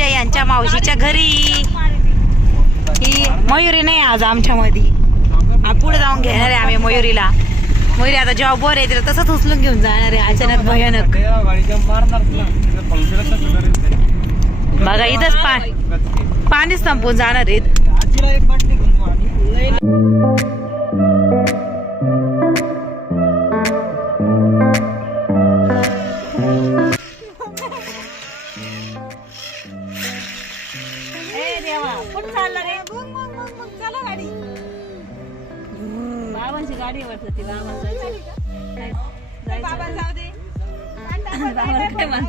आमच्या यांच्या मावशीच्या घरी. ही मयुरी नाही आज आमच्या मध्ये पुढे जाऊन घेणार आहे आम्ही मयुरीला. मयुरी आता जॉबवर वर येते तसंच उचलून घेऊन जाणार आहे. अचानक भयानक. बघा इथंच पाणी पाणी संपून जाणार आहेत.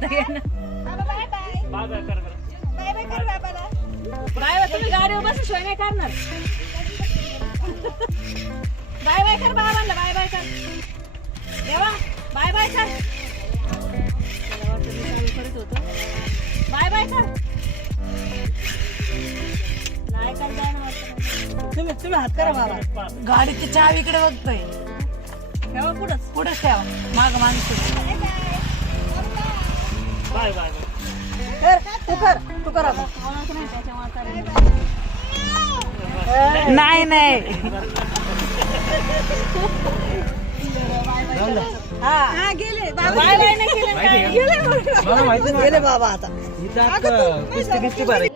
Bye bye. तुम्ही गाडीवर नाही करणार. बाय बाय कर बाबांना बाय बाय कर. देवा बाय बाय कर. मला वाटतं मी चालू करत होतो बाय बाय कर. नाही वाटतं तुम्ही तुम्ही हात करा बाबा. गाडीची चावी इकडे बघतोय. ठेवा पुढंच. पुढेच ठेवा. माग माणसं बाय बाय कर तू कर तू कर आता. नाही नाही. हा. गेले. बाय बाय नाही केलं काय? गेले म्हणून. मला माहिती गेले बाबा आता. कुस्ती बिस्ती बरं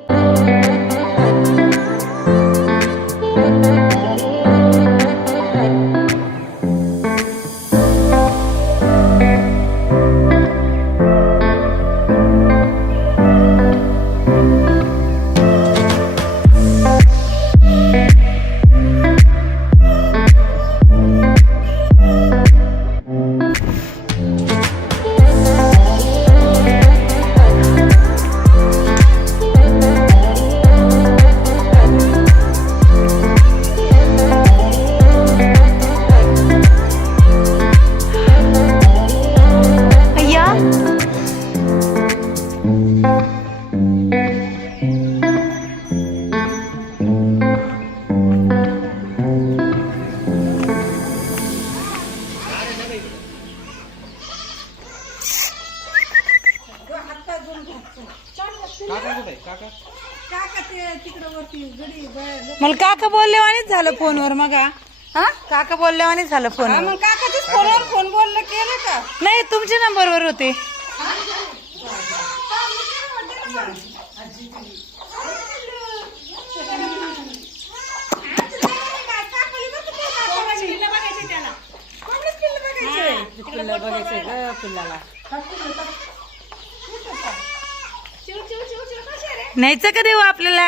झालं फोनवर मग हा? काका बोललेवानीच झालं फोनवर. काकाचीच फोनवर फोन बोललं केलं का? नाही तुमच्या नंबरवर होते. बघायचंय ग न्यायचं का देऊ आपल्याला?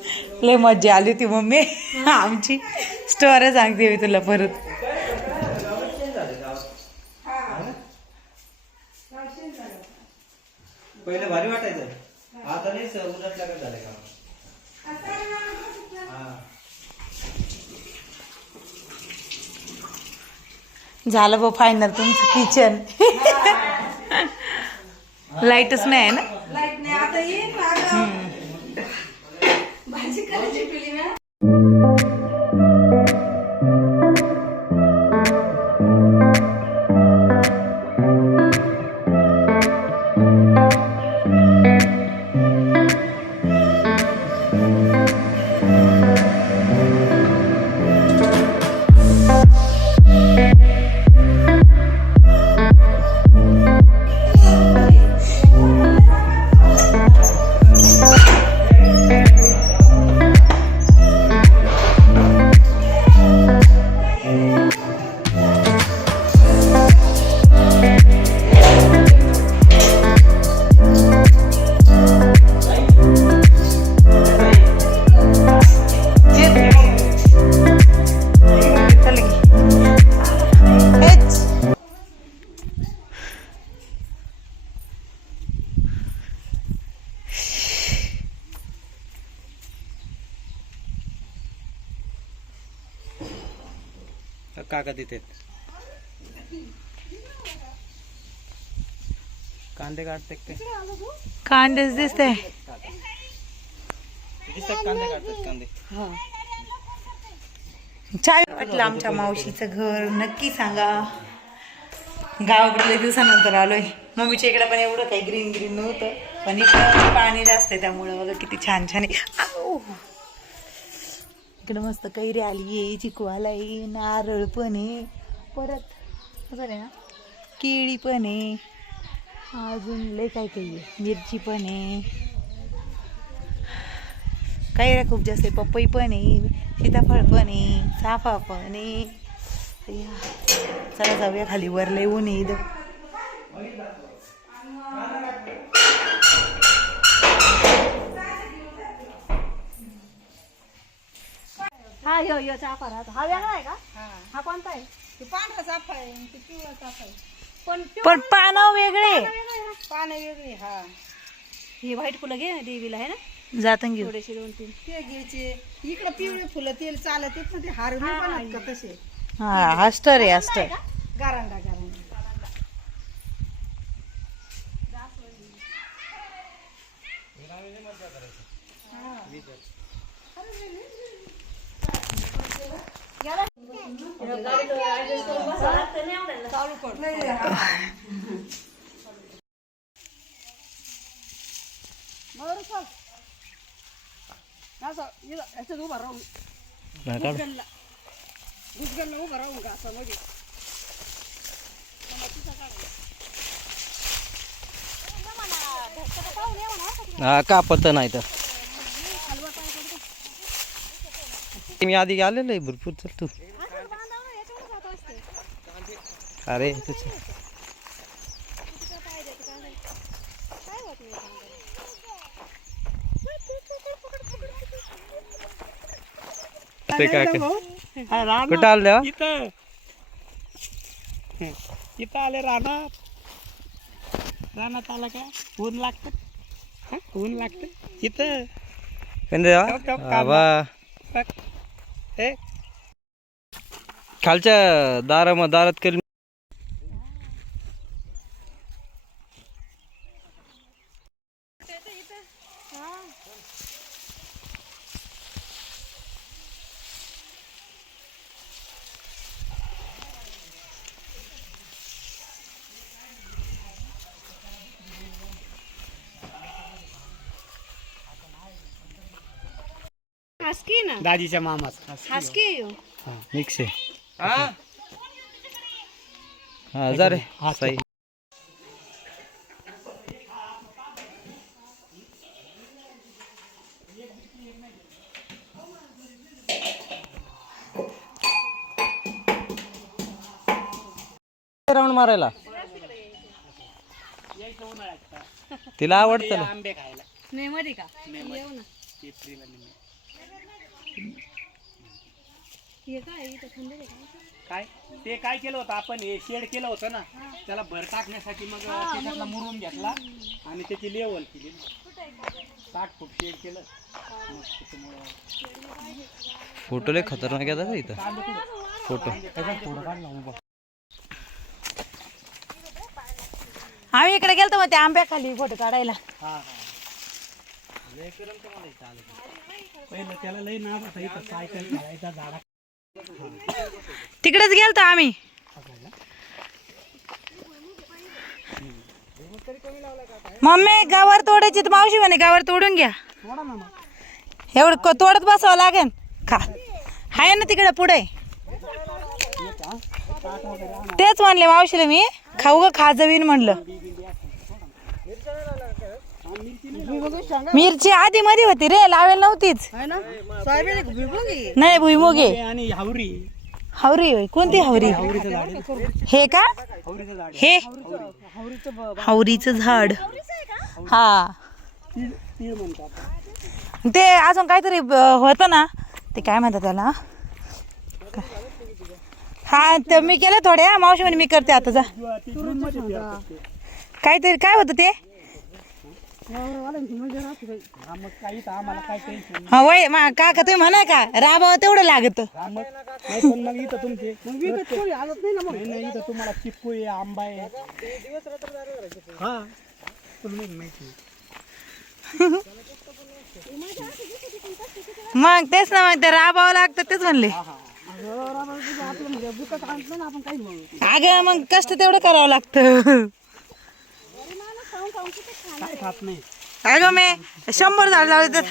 लय मज्जा आली होती मम्मी. आमची स्टोरी सांगते मी तुला परत. पहिले भारी वाटायचं. आता नाही सर उलट लागत झालंय का हा. झालं बघ फायनल तुमचं किचन लाईटच नाही आहे ना लाइट नाही आता येईल ना अगं. भाजी करायची पिली ना. टाका तिथे कांदे काढते कांदेच दिसते कांदे काढतात कांदे. चाय वाटलं आमच्या मावशीचं घर. नक्की सांगा. गावाकडे लय दिवसानंतर आलोय. मम्मीच्या इकडे पण एवढं काही ग्रीन ग्रीन नव्हतं. पण इकडं पाणी जास्त आहे त्यामुळं बघा किती छान छान आहे. इकडं मस्त कैरी आली आहे चिकवाला आहे नारळ पण आहे. परत असं आहे ना केळी पण आहे. अजून लय काय काही आहे? मिरची पण आहे. कैऱ्या खूप जास्त आहे. पपई पण आहे सीताफळ पण आहे चाफा पण आहे. चला जाऊया खाली वर लय ऊन येईल हा यो यो चाफा राहतो हा वेगळा आहे का? हा. कोणता आहे? ते पांढरा चाफा आहे ते पिवळा चाफा आहे. पण पण पानं वेगळे. पानं वेगळी हा. ही व्हाईट फुलं घे ना देवीला आहे ना? जातं घेऊ थोडेसे दोन तीन. ते घ्यायचे. इकडं पिवळे फुलं तेल चालत येत ना ते हार नाही बनत का तसे? हा अस्टर आहे अस्टर गारांडा गारांडा चालू कर बरं चल असं इथं याच्यात उभा राहून घुसगल्ला उभा राहून का असं मध्ये हा कापत नाही तर. मी आधी आलेलो आहे भरपूर चल तू अरे तुझ ते काय काय कुठं आलं इथं इथं आले रानात रानात आला का ऊन लागतं? ऊन लागतं इथं बाबा हे खालच्या दारा दारात केली हसकी ना? दाजीच्या मामाच हसकी मिक्स आहे हा जा रे. साई. राऊंड मारायला? तिला आवडतं ना? आंबे खायला मे मध्ये का येऊ ना एप्रिल आणि मे. हे काय? इथं थंड आहे का? काय ते काय केलं होतं आपण? हे शेड केलं होतं ना? त्याला भर टाकण्यासाठी मग त्याच्यातला मुरुम घेतला आणि त्याची लेवल केली. साठ फूट शेड केलं. मग त्याच्यामुळं फोटो लय खतरनाक येतात इथं. फोटो. आम्ही इकडे गेलतो मग त्या आंब्याखाली फोटो काढायला. हा हा. पहिलं त्याला लई नाद होता इथं सायकल खेळायचा झाडा. तिकडेच गेलतो आम्ही. मम्मी गावर तोडायची तर मावशी म्हणे गावर तोडून घ्या. एवढं क- तोडत बसावं लागेल. खा. आहे ना तिकडे पुढे. तेच म्हणले मावशीला मी. खाऊ ग खाजवीन म्हणलं. मिरची आधी मध्ये होती रे लावेल नव्हतीच. आहे ना? सोयाबीन आहे का? भुईमुगी नाही भुईमुगे आणि हावरी. हावरी होय कोणती हावरी? हे का? हे? हावरीचं झाड. हा. ते अजून काहीतरी होतं ना? ते काय म्हणतात त्याला? हा तर मी केलं थोड्या. मावशी म्हणे मी करते आता जा. काहीतरी काय होतं ते? हा वय मा काका तुम्ही म्हणा का राबावं तेवढं लागत. मग नाही पण मग इथं तुमचे नाही नाही इथं तुम्हाला चिक्कू आहे आंबा आहे हा माहिती मग तेच ना मग ते राबावं लागतं तेच म्हणले. अगं मग कष्ट तेवढं करावं लागतं. काय खात नाही अगं मी शंभर झाड लावले तर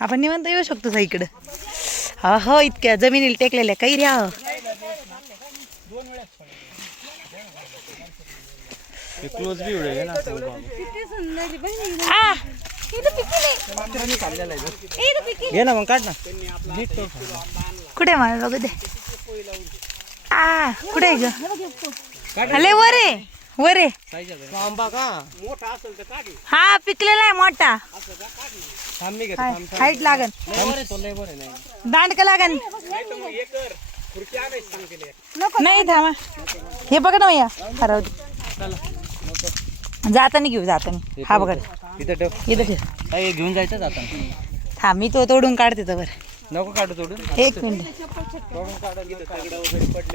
आपण निवांत येऊ शकतो जा इकडं. हा हो इतक्या जमिनीला टेकलेल्या काही ऱ्या क्लोज बी ना घे मग काढ ना. कुठे मला बघू दे. आ कुठे आहे ग? लय वर वर. आहे आंबा का? मोठा असेल तर काढ. हा पिकलेला आहे मोठा. थांब मी हाईट लागन. तो लय बरं नाही. दांडक लागन? नाही हे थांबा. हे बघ ना या हरव जाताना घेऊ जाताना. हा बघा. इथं ठेव. इथं ठेव. काय घेऊन जायचंच आता थांब मी तो तोडून काढते तर बरं. नको काढू तोडून. एक मिनिट.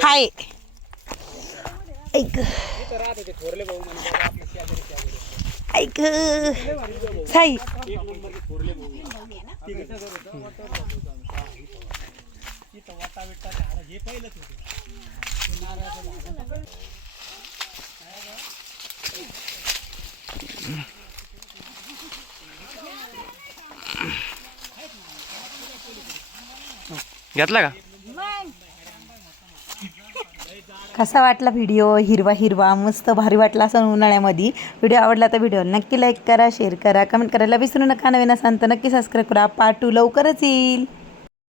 हाय. ऐक. ऐक. साई. घेतला का? कसा वाटला व्हिडिओ हिरवा हिरवा मस्त भारी वाटला असं उन्हाळ्यामध्ये. व्हिडिओ आवडला तर व्हिडिओ नक्की लाईक करा शेअर करा कमेंट करायला विसरू नका नवीन असाल तर नक्की सबस्क्राईब करा. पार्ट टू लवकरच येईल.